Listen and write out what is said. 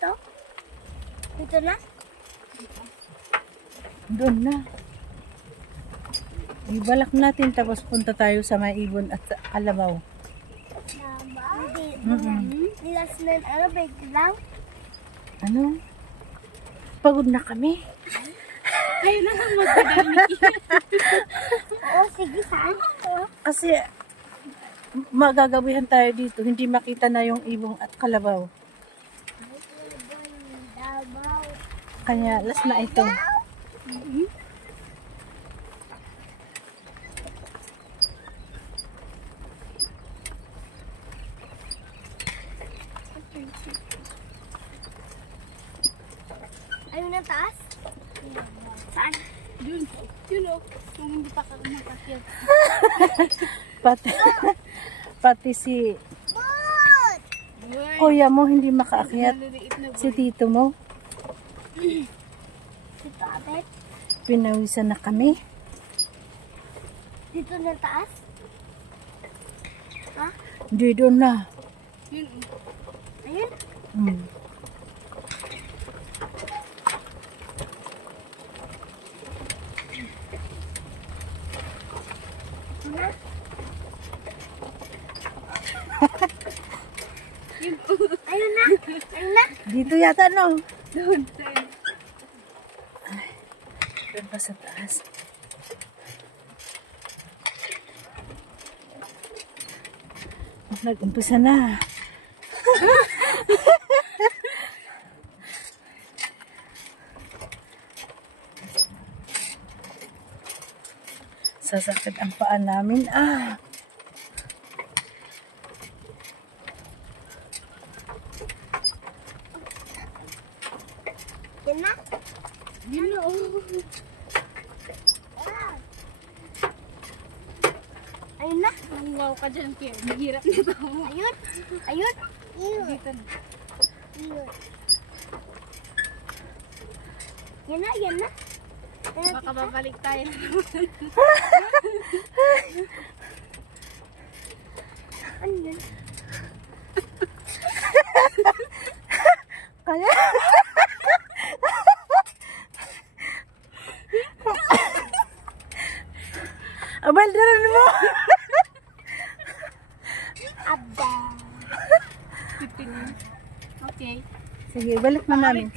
Dito? Dito na? Doon na. Ibalak natin tapos punta tayo sa may ibon at Kalabaw. Hindi. Nilas na ano, break lang. Ano? Pagod na kami. Ayun na lang magdadami. Oo, sige, saan? Kasi magagawihan tayo dito. Hindi makita na yung ibong at Kalabaw. Davao. Kanya last na ito. Ayun ang taas? Saan? Yun. Yun o. Kung hindi pa ka makakit. Pati si kuya mo hindi makaakyat. Si tito mo. Dito, abet. Pinawisan na kami. Dito na taas? Ha? Dito na. Yun o. Ayun? Hmm. Ano? Ayun na. Ayun na. Dito yata no. Doon. Doon pa sa taas. Nag-umpisa na. Sasakit ang paa namin. Yan na. Yun na o. Ayun na. Wow ka dyan, Pierre. Mahirap na ito. Ayun. Ayun. Ayun. Dito na. Ayun. Yan na, yan na. Baka babalik tayo na naman. Ano yan? Kaya? Abal, daran mo! Abba. Okay. Sige, balik mo namin.